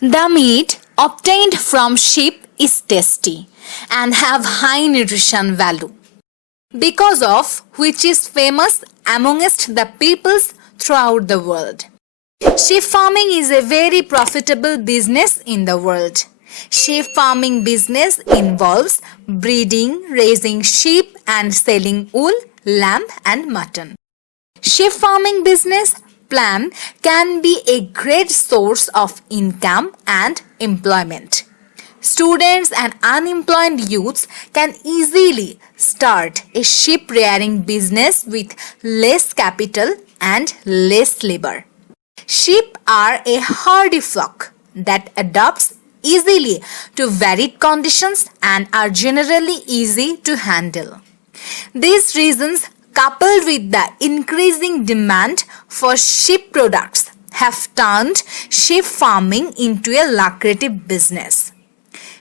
The meat obtained from sheep is tasty and have high nutrition value, because of which is famous amongst the peoples throughout the world. Sheep farming is a very profitable business in the world. Sheep farming business involves breeding, raising sheep and selling wool, lamb and mutton. Sheep farming business plan can be a great source of income and employment. Students and unemployed youths can easily start a sheep rearing business with less capital and less labor. Sheep are a hardy flock that adapts easily to varied conditions and are generally easy to handle. These reasons, coupled with the increasing demand for sheep products, have turned sheep farming into a lucrative business.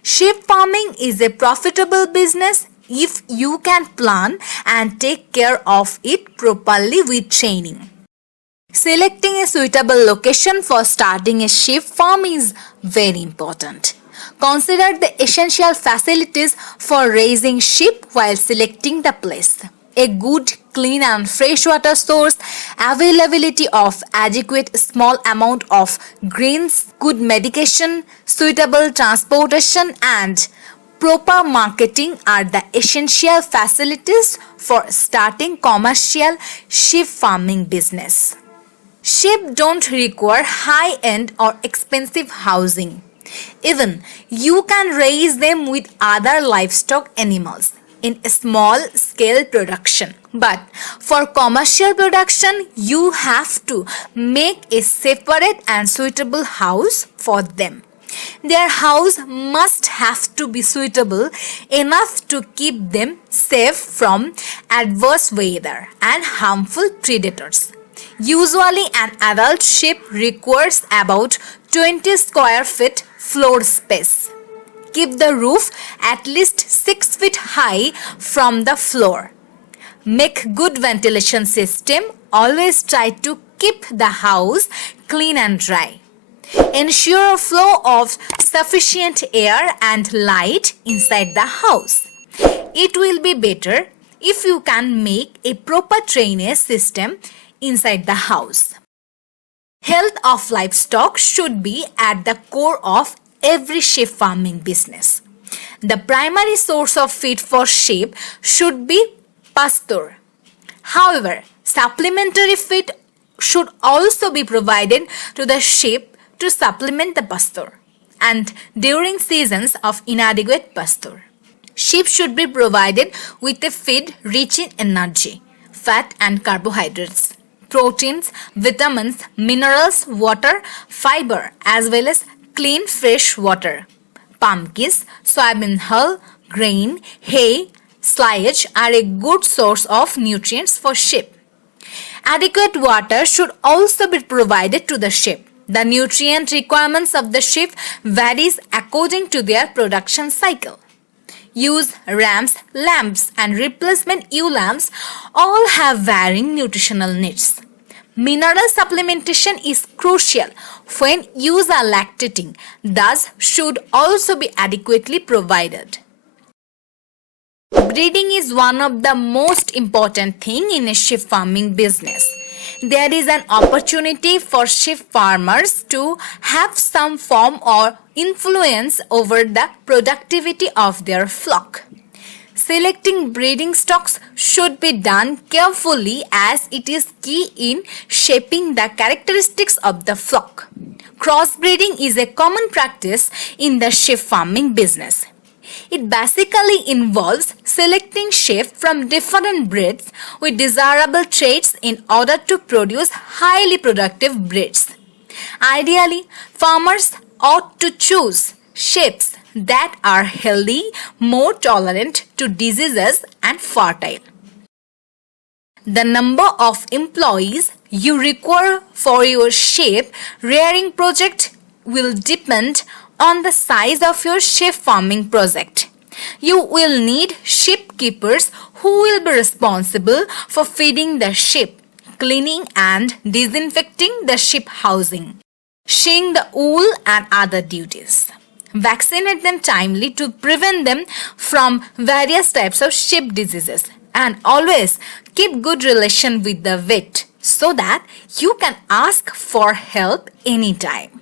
Sheep farming is a profitable business if you can plan and take care of it properly with training. Selecting a suitable location for starting a sheep farm is very important. Consider the essential facilities for raising sheep while selecting the place. A good, clean and fresh water source, availability of adequate small amount of greens, good medication, suitable transportation and proper marketing are the essential facilities for starting commercial sheep farming business. Sheep don't require high-end or expensive housing. Even you can raise them with other livestock animals in a small scale production. But for commercial production, you have to make a separate and suitable house for them. Their house must have to be suitable enough to keep them safe from adverse weather and harmful predators. Usually an adult sheep requires about 20 square feet floor space. Keep the roof at least 6 feet high from the floor. Make good ventilation system. Always try to keep the house clean and dry. Ensure a flow of sufficient air and light inside the house. It will be better if you can make a proper drainage system inside the house. Health of livestock should be at the core of every sheep farming business. The primary source of feed for sheep should be pasture. However, supplementary feed should also be provided to the sheep to supplement the pasture and during seasons of inadequate pasture. Sheep should be provided with a feed rich in energy, fat and carbohydrates, proteins, vitamins, minerals, water, fiber as well as clean fresh water. Pumpkins, soybean hull, grain, hay, silage are a good source of nutrients for sheep. Adequate water should also be provided to the sheep. The nutrient requirements of the sheep varies according to their production cycle. Ewes, rams, lambs and replacement ewe lambs all have varying nutritional needs. Mineral supplementation is crucial when ewes are lactating, thus should also be adequately provided. Breeding is one of the most important thing in a sheep farming business. There is an opportunity for sheep farmers to have some form or influence over the productivity of their flock. Selecting breeding stocks should be done carefully as it is key in shaping the characteristics of the flock. Crossbreeding is a common practice in the sheep farming business. It basically involves selecting sheep from different breeds with desirable traits in order to produce highly productive breeds. Ideally, farmers ought to choose sheep that are healthy, more tolerant to diseases and fertile. The number of employees you require for your sheep rearing project will depend on the size of your sheep farming project. You will need sheep keepers who will be responsible for feeding the sheep, cleaning and disinfecting the sheep housing. shearing the wool and other duties. Vaccinate them timely to prevent them from various types of sheep diseases, and always keep good relation with the vet so that you can ask for help anytime.